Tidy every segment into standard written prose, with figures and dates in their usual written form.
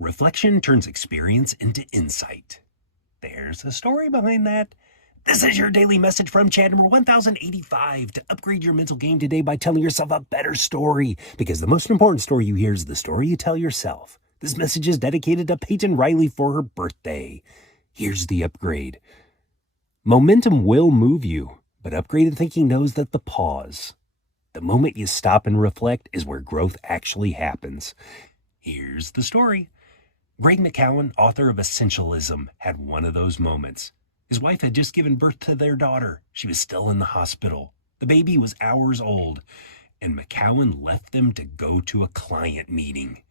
Reflection turns experience into insight. There's a story behind that. This is your daily message from Chad number 1085 to upgrade your mental game today by telling yourself a better story, because the most important story you hear is the story you tell yourself. This message is dedicated to Peyton Riley for her birthday. Here's the upgrade. Momentum will move you, but upgraded thinking knows that the pause, the moment you stop and reflect, is where growth actually happens. Here's the story. Gregg McKeown, author of Essentialism, had one of those moments. His wife had just given birth to their daughter. She was still in the hospital. The baby was hours old, and McKeown left them to go to a client meeting.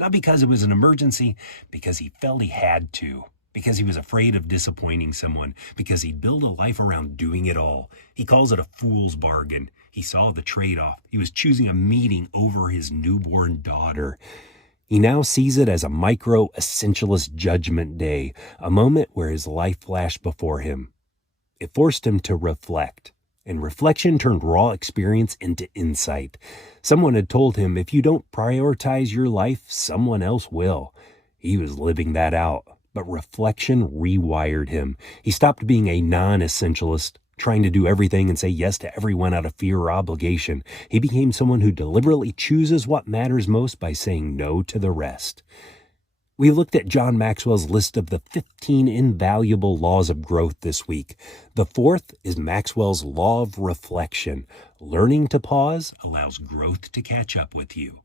Not because it was an emergency, because he felt he had to, because he was afraid of disappointing someone, because he'd built a life around doing it all. He calls it a fool's bargain. He saw the trade-off. He was choosing a meeting over his newborn daughter. He now sees it as a micro-essentialist judgment day, a moment where his life flashed before him. It forced him to reflect, and reflection turned raw experience into insight. Someone had told him, if you don't prioritize your life, someone else will. He was living that out, but reflection rewired him. He stopped being a non-essentialist, trying to do everything and say yes to everyone out of fear or obligation. He became someone who deliberately chooses what matters most by saying no to the rest. We looked at John Maxwell's list of the 15 invaluable laws of growth this week. The fourth is Maxwell's law of reflection. Learning to pause allows growth to catch up with you.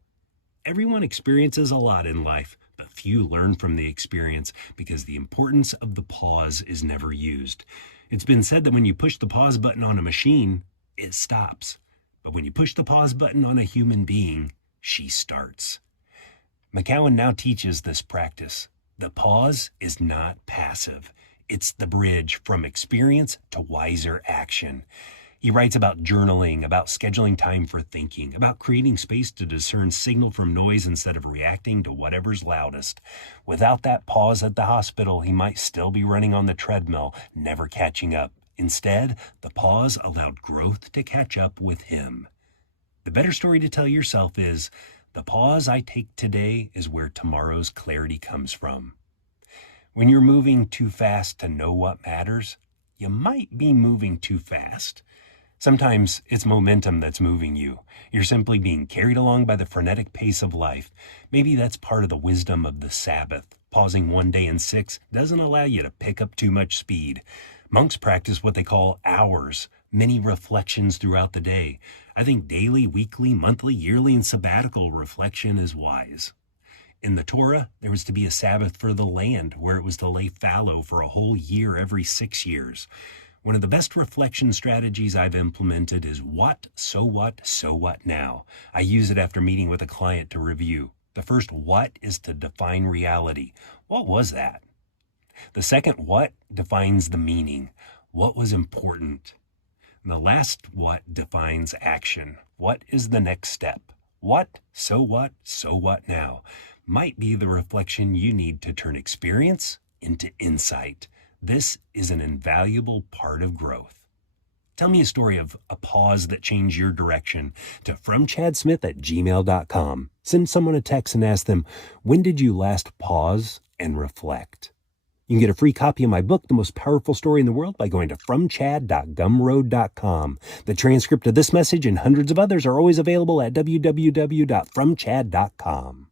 Everyone experiences a lot in life, but few learn from the experience because the importance of the pause is never used. It's been said that when you push the pause button on a machine, it stops. But when you push the pause button on a human being, she starts. McKeown now teaches this practice. The pause is not passive. It's the bridge from experience to wiser action. He writes about journaling, about scheduling time for thinking, about creating space to discern signal from noise instead of reacting to whatever's loudest. Without that pause at the hospital, he might still be running on the treadmill, never catching up. Instead, the pause allowed growth to catch up with him. The better story to tell yourself is, the pause I take today is where tomorrow's clarity comes from. When you're moving too fast to know what matters, you might be moving too fast. Sometimes it's momentum that's moving you. You're simply being carried along by the frenetic pace of life. Maybe that's part of the wisdom of the Sabbath. Pausing one day in 6 doesn't allow you to pick up too much speed. Monks practice what they call hours, many reflections throughout the day. I think daily, weekly, monthly, yearly, and sabbatical reflection is wise. In the Torah, there was to be a Sabbath for the land, where it was to lay fallow for a whole year every 6 years. One of the best reflection strategies I've implemented is what, so what now? I use it after meeting with a client to review. The first what is to define reality. What was that? The second what defines the meaning. What was important? And the last what defines action. What is the next step? What, so what now? Might be the reflection you need to turn experience into insight. This is an invaluable part of growth. Tell me a story of a pause that changed your direction to fromchadsmith@gmail.com. Send someone a text and ask them, when did you last pause and reflect? You can get a free copy of my book, The Most Powerful Story in the World, by going to fromchad.gumroad.com. The transcript of this message and hundreds of others are always available at www.fromchad.com.